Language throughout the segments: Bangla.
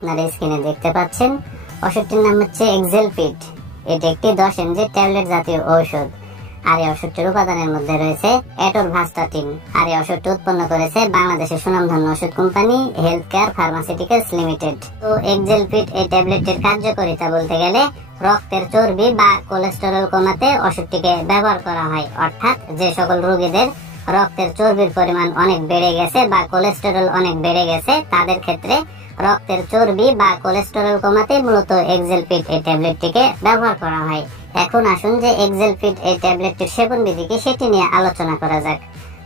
আপনারা স্ক্রিনে দেখতে পাচ্ছেন ওষুধটির নাম হচ্ছে এক্সেলপিড। এটি একটি 10 mg ট্যাবলেট জাতীয় ঔষধ। আর এই ওষুধটির উপাদানের মধ্যে রয়েছে অ্যাটোরভাস্টাটিন। আর এই ওষুধটি উৎপন্ন করেছে বাংলাদেশের সুনামধন্য ওষুধ company health care pharmaceuticals limited. তো এক্সেলপিড এই ট্যাবলেটটির কার্যকারিতা বলতে গেলে রক্তের চর্বি বা কোলেস্টেরল কমাতে ওষুধটিকে ব্যবহার করা হয়। অর্থাৎ যে সকল রোগীদের রক্তের চর্বির পরিমাণ অনেক বেড়ে গেছে বা কোলেস্টেরল অনেক বেড়ে গেছে, তাদের ক্ষেত্রে রক্তের চর্বি বা কোলেস্টেরল কমাতে মূলত এক্সেলপিড এই ট্যাবলেটটিকে ব্যবহার করা হয়। এখন আসুন যে এক্সেলপিড এই ট্যাবলেটটির সেবন বিধি কি সেটি নিয়ে আলোচনা করা যাক।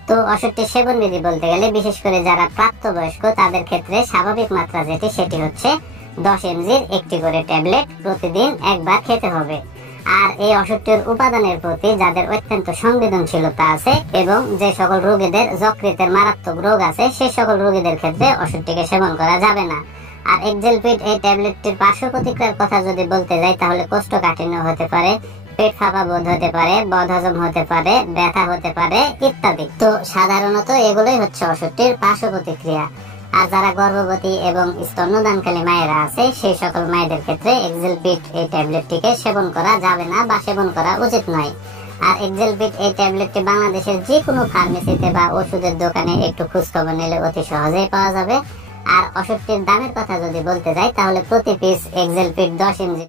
তো ওষুধটির সেবন বিধি বলতে গেলে বিশেষ করে যারা প্রাপ্তবয়স্ক তাদের ক্ষেত্রে স্বাভাবিক মাত্রা যেটি সেটি হচ্ছে 10 mg একটি করে ট্যাবলেট প্রতিদিন একবার খেতে হবে। আর এই ওষুধটির উপাদানের প্রতি যাদের অত্যন্ত সংবেদনশীলতা আছে এবং যে সকল রোগীদের যকৃতের মারাত্মক রোগ আছে সেই সকল রোগীদের ক্ষেত্রে ওষুধটিকে সেবন করা যাবে না। আর এক্সেলপিড এই ট্যাবলেটটির পার্শ্ব প্রতিক্রিয়ার কথা যদি বলতে যাই তাহলে কোষ্ঠকাঠিন্য হতে পারে, পেট ফাঁপা বোধ হতে পারে, বদহজম হতে পারে, ব্যথা হতে পারে ইত্যাদি। তো সাধারণত এগুলোই হচ্ছে ওষুধটির পার্শ্ব প্রতিক্রিয়া। আর যারা গর্ভবতী এবং স্তন্যদানকারী মায়েরা আছে সেই সকল মায়েদের ক্ষেত্রে এক্সেলপিড এই ট্যাবলেটটিকে সেবন করা যাবে না বা সেবন করা উচিত নয়। আর এক্সেলপিড এই ট্যাবলেটটি বাংলাদেশের যে কোনো ফার্মেসিতে বা ওষুধের দোকানে একটু খোঁজখবর নিলে অতি সহজেই পাওয়া যাবে। আর ওষুধটির দামের কথা যদি বলতে যাই তাহলে প্রতি পিস এক্সেলপিড 10 mg